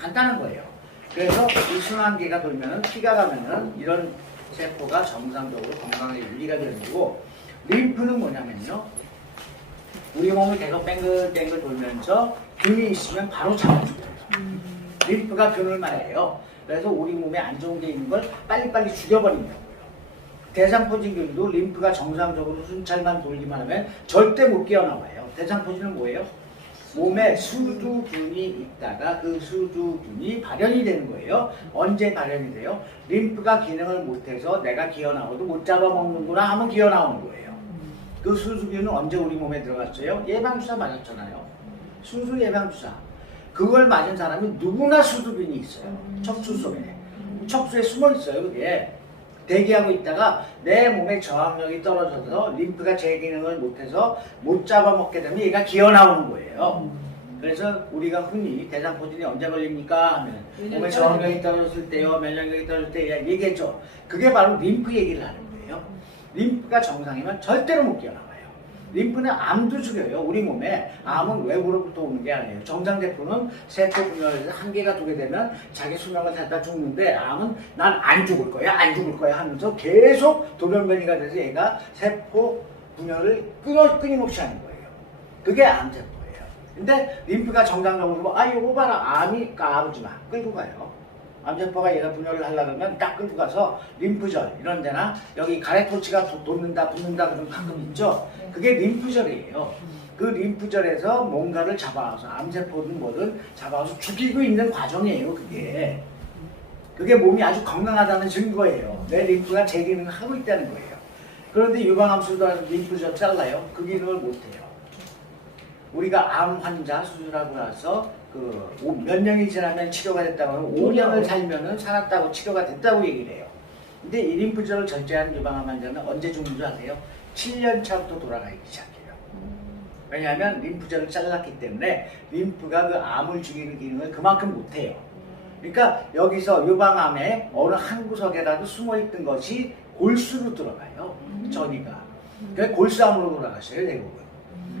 간단한 거예요. 그래서 이 순환기가 돌면은 피가 가면은 이런 세포가 정상적으로 건강하게 유지가 되는 거고, 림프는 뭐냐면요, 우리 몸을 계속 뱅글뱅글 돌면서 균이 있으면 바로 잡아줘요. 림프가 균을 말해요. 그래서 우리 몸에 안 좋은 게 있는 걸 빨리빨리 죽여버린다고요. 대상포진균도 림프가 정상적으로 순찰만 돌기만 하면 절대 못 깨어나와요. 대상포진은 뭐예요? 몸에 수두균이 있다가 그 수두균이 발현이 되는 거예요. 언제 발현이 돼요? 림프가 기능을 못해서 내가 기어나와도 못 잡아먹는구나 하면 기어나오는 거예요. 그 수두균은 언제 우리 몸에 들어갔어요? 예방주사 맞았잖아요. 순수 예방주사. 그걸 맞은 사람이 누구나 수두균이 있어요. 척추 속에. 척추에 숨어 있어요, 그게. 대기하고 있다가 내 몸의 저항력이 떨어져서 림프가 제 기능을 못해서 못 잡아먹게 되면 얘가 기어나오는 거예요. 그래서 우리가 흔히 대상포진이 언제 걸립니까? 하면 몸의 저항력이 떨어졌을 때요, 면역력이 떨어질 때 얘기했죠. 그게 바로 림프 얘기를 하는 거예요. 림프가 정상이면 절대로 못 기어나와요. 림프는 암도 죽여요. 우리 몸에 암은 외부로부터 오는 게 아니에요. 정상세포는 세포 분열에서 한계가 두게 되면 자기 수명을 살다 죽는데, 암은 난 안 죽을 거야 안 죽을 거야 하면서 계속 돌연변이가 돼서 얘가 세포 분열을 끊임없이 하는 거예요. 그게 암세포예요. 근데 림프가 정상적으로 이거 봐라, 암이 까부지 마, 끌고 가요. 암세포가 얘가 분열을 하려고 하면 딱 끌고 가서 림프절 이런 데나, 여기 가래토치가 돋는다 붙는다 그런 가끔 있죠. 그게 림프절이에요. 그 림프절에서 뭔가를 잡아와서 암세포든 뭐든 잡아와서 죽이고 있는 과정이에요. 그게 몸이 아주 건강하다는 증거예요. 내 림프가 제 기능을 하고 있다는 거예요. 그런데 유방암 수술하는 림프절 잘라요? 그 기능을 못해요. 우리가 암 환자 수술하고 나서 몇 년이 지나면 치료가 됐다고 하면 5년을 살면은 살았다고 치료가 됐다고 얘기를 해요. 근데 이 림프절을 절제하는 유방암 환자는 언제 죽는 줄 아세요? 7년 차부터 돌아가기 시작해요. 왜냐하면 림프절을 잘랐기 때문에 림프가 그 암을 죽이는 기능을 그만큼 못해요. 그러니까 여기서 유방암의 어느 한 구석에라도 숨어있던 것이 골수로 들어가요. 전이가. 그래서 골수암으로 돌아가셔요, 대부분.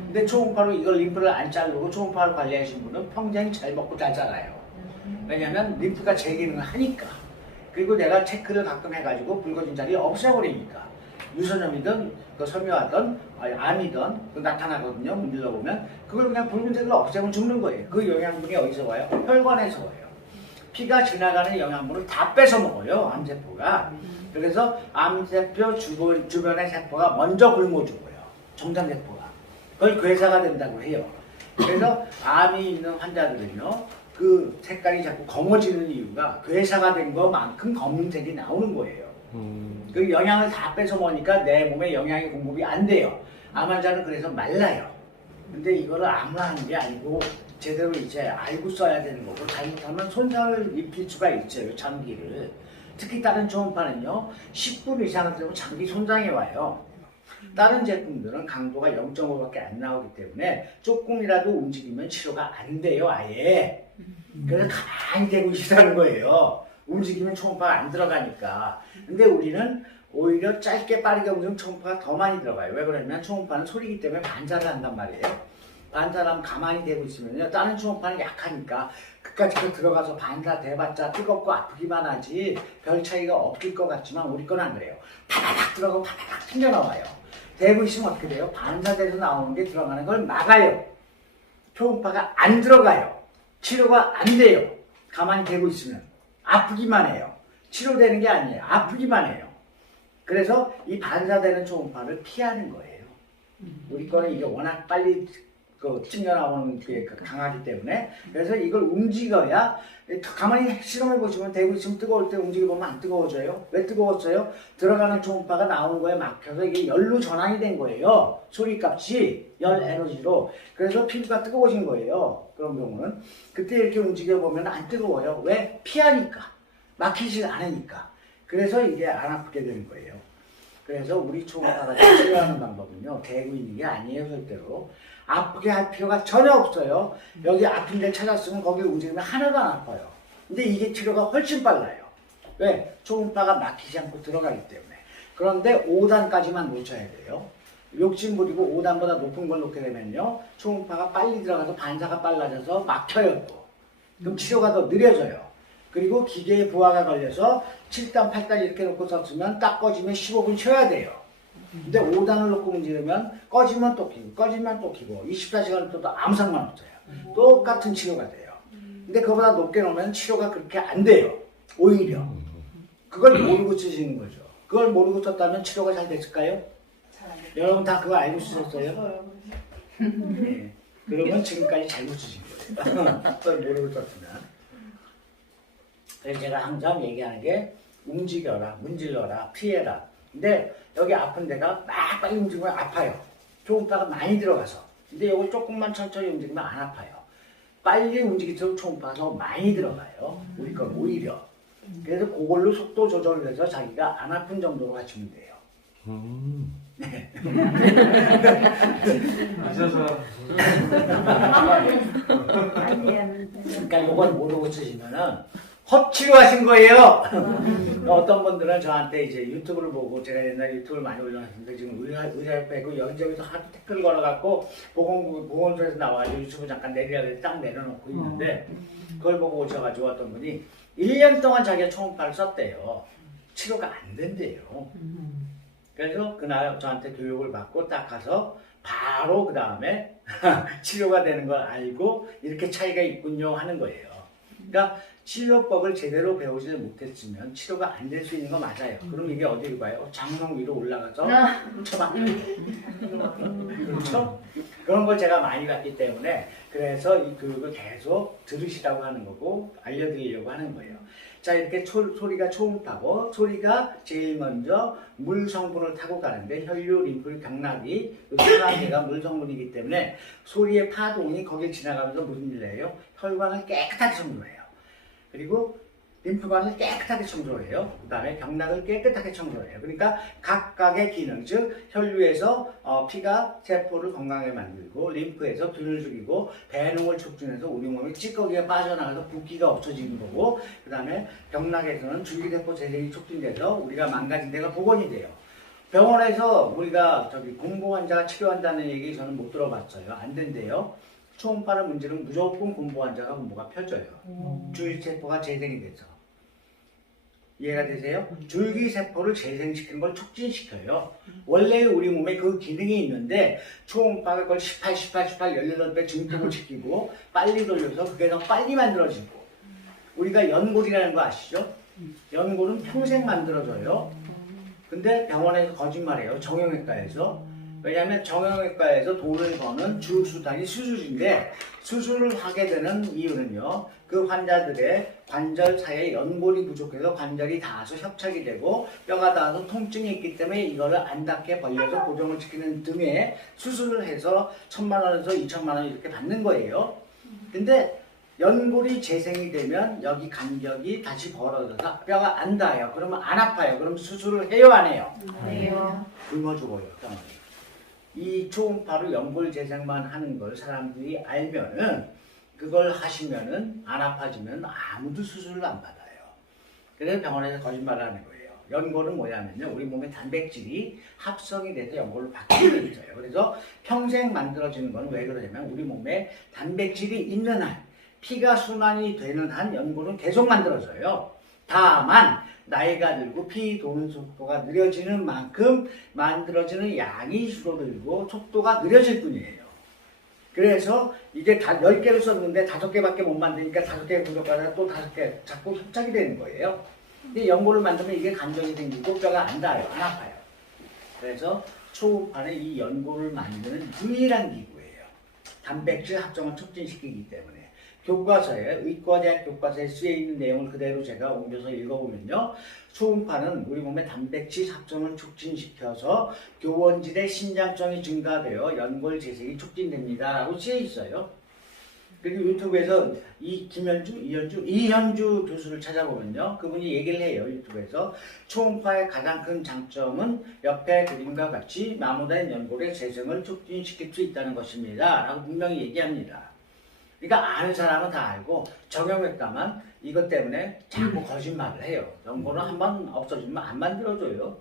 근데 초음파로 이걸 림프를 안 자르고 초음파를 관리하신 분은 평생 잘 먹고 잘 자라요. 왜냐면 림프가 제 기능을 하니까. 그리고 내가 체크를 가끔 해가지고 붉어진 자리 없애버리니까. 유선염이든 섬유하든 암이든 나타나거든요. 문질러 보면 그걸 그냥 붉은색을 없애면 죽는 거예요. 그 영양분이 어디서 와요? 혈관에서 와요. 피가 지나가는 영양분을 다 뺏어 먹어요, 암세포가. 그래서 암세포 주변의 세포가 먼저 굶어 죽어요. 정상세포가. 그걸 괴사가 된다고 해요. 그래서 암이 있는 환자들은요, 그 색깔이 자꾸 검어지는 이유가 괴사가 된 것만큼 검은색이 나오는 거예요. 그 영양을 다 뺏어 먹으니까 내 몸에 영양이 공급이 안 돼요. 암 환자는 그래서 말라요. 근데 이거를 아무나 하는 게 아니고 제대로 이제 알고 써야 되는 거고, 잘못하면 손상을 입힐 수가 있어요, 장기를. 특히 다른 초음파는요, 10분 이상을 되면 장기 손상이 와요. 다른 제품들은 강도가 0.5밖에 안 나오기 때문에 조금이라도 움직이면 치료가 안 돼요, 아예. 그래서 가만히 대고 있으라는 거예요. 움직이면 초음파가 안 들어가니까. 근데 우리는 오히려 짧게 빠르게 움직이면 초음파가 더 많이 들어가요. 왜 그러냐면 초음파는 소리이기 때문에 반사를 한단 말이에요. 반사하면 가만히 대고 있으면요, 다른 초음파는 약하니까 그까지 들어가서 반사돼봤자 뜨겁고 아프기만 하지 별 차이가 없을 것 같지만 우리 건 안 그래요. 파다닥 들어가고 파다닥 튕겨나와요. 대고 있으면 어떻게 돼요? 반사돼서 나오는 게 들어가는 걸 막아요. 초음파가 안 들어가요. 치료가 안 돼요. 가만히 대고 있으면 아프기만 해요. 치료되는 게 아니에요. 아프기만 해요. 그래서 이 반사되는 초음파를 피하는 거예요. 우리 거는 이게 워낙 빨리 튕겨나오는 게 강하기 때문에. 그래서 이걸 움직여야, 가만히 실험해 보시면 대고 있으면 뜨거울 때 움직여보면 안 뜨거워져요. 왜 뜨거웠어요? 들어가는 초음파가 나오는 거에 막혀서 이게 열로 전환이 된 거예요. 소리값이 열 에너지로. 그래서 피부가 뜨거워진 거예요. 그런 경우는. 그때 이렇게 움직여보면 안 뜨거워요. 왜? 피하니까. 막히지 않으니까. 그래서 이게 안 아프게 되는 거예요. 그래서 우리 초음파가 치료하는 방법은요, 대고 있는 게 아니에요, 절대로. 아프게 할 필요가 전혀 없어요. 여기 아픈 데 찾았으면 거기 움직이면 하나도 안 아파요. 근데 이게 치료가 훨씬 빨라요. 왜? 초음파가 막히지 않고 들어가기 때문에. 그런데 5단까지만 놓쳐야 돼요. 욕심 부리고 5단보다 높은 걸 놓게 되면요, 초음파가 빨리 들어가서 반사가 빨라져서 막혀요 또. 그럼 치료가 더 느려져요. 그리고 기계에 부하가 걸려서 7단, 8단 이렇게 놓고 썼으면 딱 꺼지면 15분 쉬어야 돼요. 근데 5단을 놓고 문지르면 꺼지면 또 키고, 꺼지면 또 키고, 24시간 또 아무 상관없어요. 똑같은 치료가 돼요. 근데 그보다 높게 놓으면 치료가 그렇게 안 돼요. 오히려. 그걸 모르고 쓰시는 거죠. 그걸 모르고 썼다면 치료가 잘 됐을까요? 여러분 다 그거 알고 쓰셨어요? 네. 그러면 지금까지 잘못 쓰신 거예요. 그걸 모르고 썼으면. 그래서 제가 항상 얘기하는 게 움직여라, 문질러라, 피해라. 근데 여기 아픈 데가 막 빨리 움직이면 아파요. 초음파가 많이 들어가서. 근데 이걸 조금만 천천히 움직이면 안 아파요. 빨리 움직일수록 초음파가 더 많이 들어가요. 우리 건 오히려. 그래서 그걸로 속도 조절을 해서 자기가 안 아픈 정도로 갖추면 돼요. 네. 그러니까 이걸 모르고 쓰시면은 헛치료하신 거예요. 어떤 분들은 저한테 이제 유튜브를 보고 제가 옛날에 유튜브를 많이 올려놨는데 지금 의사협회고 여기저기서 하도 댓글 걸어갖고 보건소에서 나와가지고 유튜브 잠깐 내리라 그래서 딱 내려놓고 있는데 그걸 보고 오셔가지고 어떤 분이 1년 동안 자기가 초음파를 썼대요. 치료가 안 된대요. 그래서 그날 저한테 교육을 받고 딱 가서 바로 그 다음에 치료가 되는 걸 알고 이렇게 차이가 있군요 하는 거예요. 그러니까 치료법을 제대로 배우지 못했으면 치료가 안 될 수 있는 거 맞아요. 그럼 이게 어디로 가요? 장롱 위로 올라가서 훔쳐맞는 그렇죠? 그런 걸 제가 많이 봤기 때문에 그래서 이 교육을 계속 들으시라고 하는 거고 알려드리려고 하는 거예요. 자, 이렇게 소리가 초음파고 소리가 제일 먼저 물 성분을 타고 가는데 혈류, 림프, 경락이 순환계가 물 성분이기 때문에 소리의 파동이 거기에 지나가면서 무슨 일을 해요? 혈관을 깨끗하게 청소해요. 그리고 림프관을 깨끗하게 청소해요. 그 다음에 경락을 깨끗하게 청소해요. 그러니까 각각의 기능, 즉 혈류에서 피가 세포를 건강하게 만들고 림프에서 균을 죽이고 배농을 촉진해서 우리 몸에 찌꺼기가 빠져나가서 붓기가 없어지는 거고 그 다음에 경락에서는 줄기세포 재생이 촉진돼서 우리가 망가진 데가 복원이 돼요. 병원에서 우리가 공부 환자가 치료한다는 얘기 저는 못 들어봤어요. 안 된대요. 초음파를 문제는 무조건 공부 환자가 공부가 펴져요. 줄기세포가 재생이 돼서. 이해가 되세요? 줄기세포를 재생시키는 걸 촉진시켜요. 원래 우리 몸에 그 기능이 있는데 초음파가 그걸 18, 18배 증폭을 시키고 빨리 돌려서 그게 더 빨리 만들어지고 우리가 연골이라는 거 아시죠? 연골은 평생 만들어져요. 근데 병원에서 거짓말해요. 정형외과에서. 왜냐하면 정형외과에서 돈을 버는 주 수단이 수술인데 수술을 하게 되는 이유는요. 그 환자들의 관절 사이에 연골이 부족해서 관절이 닿아서 협착이 되고 뼈가 닿아서 통증이 있기 때문에 이거를 안 닿게 벌려서 고정을 시키는 등의 수술을 해서 1,000만 원에서 2,000만 원 이렇게 받는 거예요. 근데 연골이 재생이 되면 여기 간격이 다시 벌어져서 뼈가 안 닿아요. 그러면 안 아파요. 그럼 수술을 해요, 안 해요? 해요. 굶어 죽어요. 이 초음파로 연골 재생만 하는 걸 사람들이 알면은 그걸 하시면은 안 아파지면 아무도 수술을 안 받아요. 그래서 병원에서 거짓말을 하는 거예요. 연골은 뭐냐면요. 우리 몸의 단백질이 합성이 돼서 연골로 바뀌는 게 있어요. 그래서 평생 만들어지는 건 왜 그러냐면 우리 몸에 단백질이 있는 한 피가 순환이 되는 한 연골은 계속 만들어져요. 다만 나이가 들고 피 도는 속도가 느려지는 만큼 만들어지는 양이 줄어들고 속도가 느려질 뿐이에요. 그래서 이게 10개를 썼는데 5개밖에 못 만드니까 5개 부족하다가 또 5개 자꾸 협착이 되는 거예요. 근데 연골을 만들면 이게 간격이 생기고 뼈가 안 닿아요. 안 아파요. 그래서 초음파는 이 연골을 만드는 유일한 기구예요. 단백질 합성을 촉진시키기 때문에. 교과서에 의과대학 교과서에 쓰여 있는 내용을 그대로 제가 옮겨서 읽어보면요. 초음파는 우리 몸의 단백질 합성을 촉진시켜서 교원질의 신장성이 증가되어 연골 재생이 촉진됩니다. 라고 쓰여 있어요. 그리고 유튜브에서 이현주 교수를 찾아보면요. 그분이 얘기를 해요. 유튜브에서 초음파의 가장 큰 장점은 옆에 그림과 같이 마모된 연골의 재생을 촉진시킬 수 있다는 것입니다. 라고 분명히 얘기합니다. 그러니까 아는 사람은 다 알고 정형외과만 이것 때문에 자꾸 거짓말을 해요. 연골은 한번 없어지면 안 만들어줘요.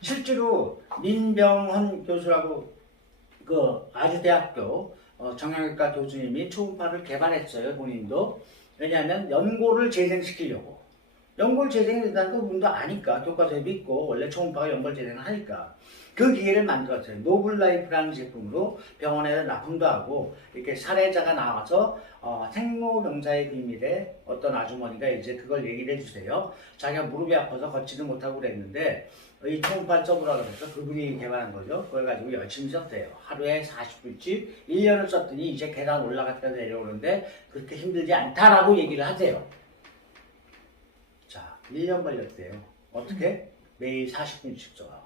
실제로 민병헌 교수라고 그 아주대학교 정형외과 교수님이 초음파를 개발했어요. 본인도. 왜냐하면 연골을 재생시키려고. 연골 재생이 된다는 거 분도 아니까. 교과서에도 있고 원래 초음파가 연골 재생을 하니까. 그 기계를 만들었어요. 노블라이프라는 제품으로 병원에서 납품도 하고 이렇게 사례자가 나와서 생로병사의 비밀에 어떤 아주머니가 이제 그걸 얘기를 해주세요. 자기가 무릎이 아파서 걷지도 못하고 그랬는데 이 초음파를 써보라 그래서 그분이 개발한 거죠. 그걸 가지고 열심히 썼대요. 하루에 40분씩 1년을 썼더니 이제 계단 올라갔다 내려오는데 그렇게 힘들지 않다라고 얘기를 하세요. 자, 1년 걸렸대요. 어떻게? 매일 40분씩 써요.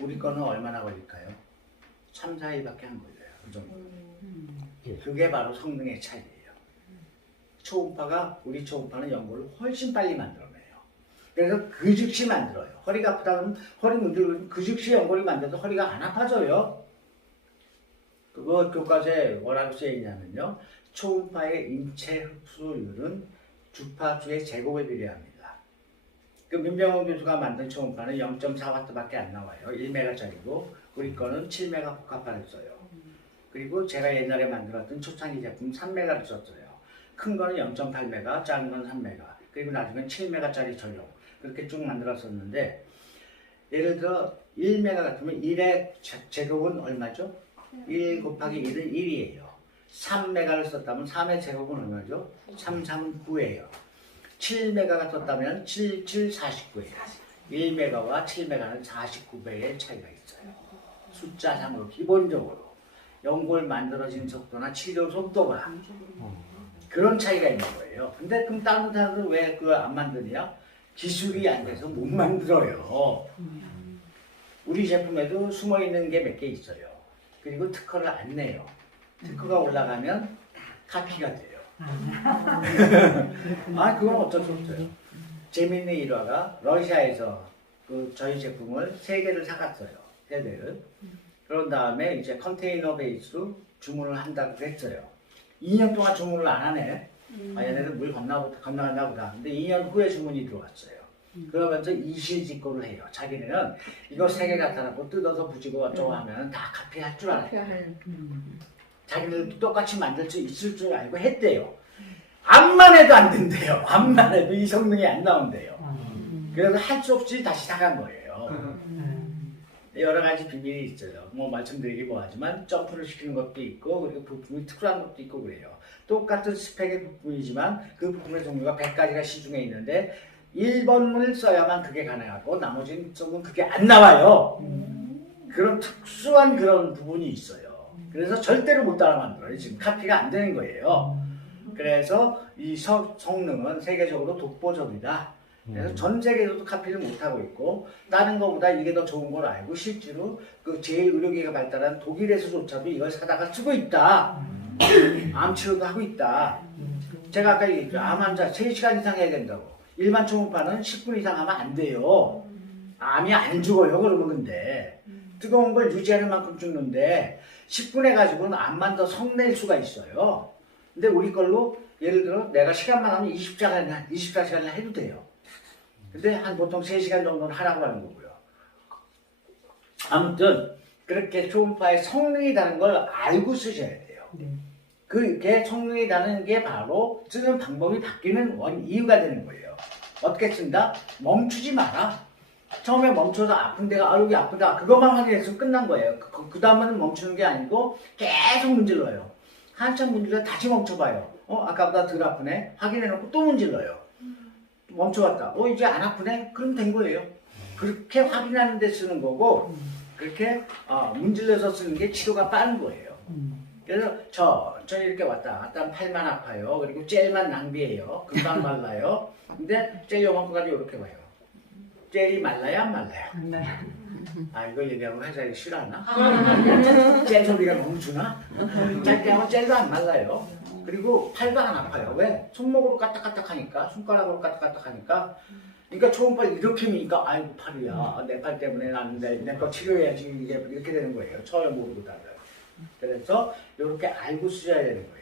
우리 거는 얼마나 걸릴까요? 3, 4일밖에 안 걸려요. 그 정도. 그게 바로 성능의 차이예요. 우리 초음파는 연골을 훨씬 빨리 만들어내요. 그래서 그 즉시 만들어요. 허리가 아프다 그러면 허리 문제로 그 즉시 연골이 만들어서 허리가 안 아파져요. 그거 교과서에 뭐라고 쓰여 있냐면요. 초음파의 인체 흡수율은 주파수의 제곱에 비례합니다. 그 민병헌 교수가 만든 초음파는 0.4W밖에 안 나와요. 1메가짜리고 우리 거는 7메가 복합판을 써요. 그리고 제가 옛날에 만들었던 초창기 제품 3메가를 썼어요. 큰 거는 0.8메가, 작은 건 3메가, 그리고 나중에 7메가짜리 전용 그렇게 쭉 만들었었는데 예를 들어 1메가 같으면 1의 제곱은 얼마죠? 1 곱하기 1은 1이에요. 3메가를 썼다면 3의 제곱은 얼마죠? 3, 3은 9예요. 7메가가 썼다면 7, 7, 49예요. 1메가와 7메가는 49배의 차이가 있어요. 숫자상으로 기본적으로 연골 만들어진 속도나 치료 속도가 그런 차이가 있는 거예요. 근데 그럼 다른 사람들은 왜 그걸 안 만드냐? 기술이 안 돼서 못 만들어요. 우리 제품에도 숨어있는 게 몇 개 있어요. 그리고 특허를 안 내요. 특허가 올라가면 카피가 돼요. 그건 어쩔 수 없어요. 재밌는 일화가 러시아에서 저희 제품을 3개를 사갔어요. 3대를. 그런 다음에 이제 컨테이너 베이스로 주문을 한다고 했어요. 2년 동안 주문을 안 하네. 얘네들 물 건너갔나 보다. 근데 2년 후에 주문이 들어왔어요. 그러면서 이실직고를 해요. 자기네는 이거 3개 갖다 놓고 뜯어서 부지고 어쩌고 하면 다 카피할 줄 알아요. 자기네들도 똑같이 만들 수 있을 줄 알고 했대요. 암만 해도 안 된대요. 암만 해도 이 성능이 안 나온대요. 그래서 할 수 없이 다시 사간 거예요. 여러 가지 비밀이 있어요. 뭐 말씀드리기 뭐하지만 점프를 시키는 것도 있고 그리고 부품이 특수한 것도 있고 그래요. 똑같은 스펙의 부품이지만 그 부품의 종류가 100가지가 시중에 있는데 1번을 써야만 그게 가능하고 나머지는 쪽은 그게 안 나와요. 그런 특수한 그런 부분이 있어요. 그래서 절대로 못 따라 만들어요. 지금 카피가 안 되는 거예요. 그래서 이 성능은 세계적으로 독보적이다. 그래서 전 세계에서도 카피를 못하고 있고 다른 것보다 이게 더 좋은 걸 알고 실제로 그 제1의료기가 발달한 독일에서조차도 이걸 사다가 쓰고 있다. 암 치료도 하고 있다. 제가 아까 얘기했죠. 암 환자 3시간 이상 해야 된다고. 일반 초음파는 10분 이상 하면 안 돼요. 암이 안 죽어요. 그러면 근데 뜨거운 걸 유지하는 만큼 죽는데 10분 해가지고는 암만 더 성낼 수가 있어요. 근데 우리 걸로 예를 들어 내가 시간만 하면 24시간이나 해도 돼요. 근데 한 보통 3시간 정도는 하라고 하는 거고요. 아무튼 그렇게 초음파의 성능이 다른 걸 알고 쓰셔야 돼요. 그게 성능이 다른 게 바로 쓰는 방법이 바뀌는 이유가 되는 거예요. 어떻게 쓴다? 멈추지 마라. 처음에 멈춰서 아픈 데가 여기 아프다 그것만 확인해서 끝난 거예요. 그 다음에는 멈추는 게 아니고 계속 문질러요. 한참 문질러 다시 멈춰봐요. 아까보다 덜 아프네. 확인해놓고 또 문질러요. 멈춰봤다. 이제 안 아프네? 그럼 된 거예요. 그렇게 확인하는 데 쓰는 거고 그렇게 문질러서 쓰는 게 치료가 빠른 거예요. 그래서 천천히 이렇게 왔다 갔다 하면 팔만 아파요. 그리고 젤만 낭비해요. 금방 말라요. 근데 젤 요만큼까지 이렇게 와요. 젤이 말라요? 안 말라요? 이거 얘기하면 회사에 싫어하나? 젤 소리가 너무 주나? 짧게 하면 젤도 안 말라요. 그리고 팔도 안 아파요. 왜? 손목으로 까딱까딱 하니까, 손가락으로 까딱까딱 하니까. 그러니까 초음파를 이렇게 미니까 아이고 팔이야. 내 팔 때문에 났는데 내 거 치료해야지 이게 이렇게 되는 거예요. 처음에 모르고 다들. 그래서 이렇게 알고 쓰셔야 되는 거예요.